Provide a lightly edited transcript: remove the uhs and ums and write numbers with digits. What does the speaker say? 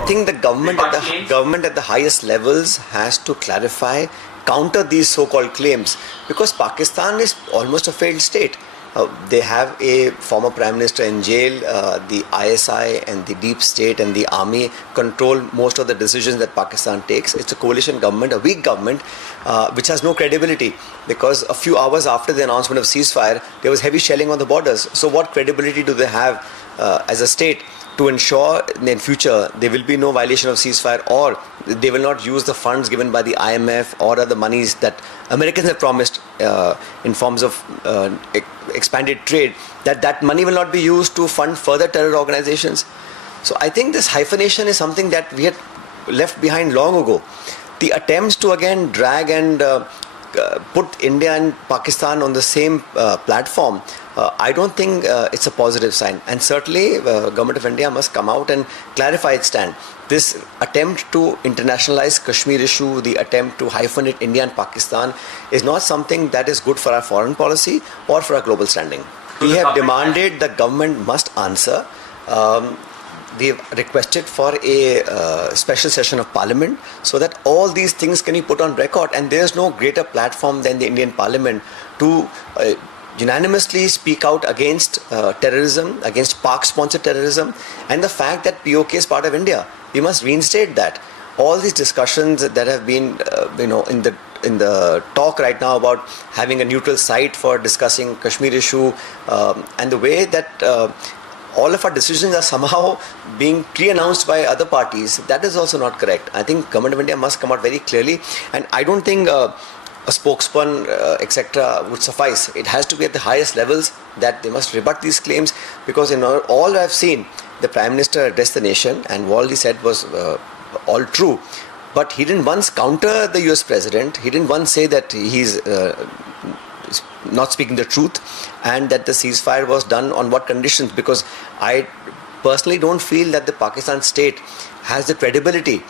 I think the government at the highest levels has to clarify, counter these so-called claims, because Pakistan is almost a failed state. They have a former prime minister in jail. The ISI and the deep state and the army control most of the decisions that Pakistan takes. It's a coalition government, a weak government, which has no credibility, because a few hours after the announcement of ceasefire, there was heavy shelling on the borders. So what credibility do they have as a state to ensure in future there will be no violation of ceasefire, or they will not use the funds given by the IMF or other monies that Americans have promised in forms of expanded trade, that money will not be used to fund further terror organizations. So I think this hyphenation is something that we had left behind long ago. The attempts to again drag and put India and Pakistan on the same platform, I don't think it's a positive sign. And certainly, Government of India must come out and clarify its stand. This attempt to internationalize Kashmir issue, the attempt to hyphenate India and Pakistan, is not something that is good for our foreign policy or for our global standing. We have demanded the government must answer. We have requested for a special session of Parliament so that all these things can be put on record, and there is no greater platform than the Indian Parliament to unanimously speak out against terrorism, against Pak-sponsored terrorism, and the fact that POK is part of India. We must reinstate that. All these discussions that have been, in the talk right now about having a neutral site for discussing Kashmir issue, and the way that all of our decisions are somehow being pre-announced by other parties, that is also not correct. I think Government of India must come out very clearly, and I don't think a spokesman, etc. would suffice. It has to be at the highest levels that they must rebut these claims, because in all I've seen, the Prime Minister addressed the nation and what he said was all true. But he didn't once counter the US President. He didn't once say that he's not speaking the truth and that the ceasefire was done on what conditions, because I personally don't feel that the Pakistan state has the credibility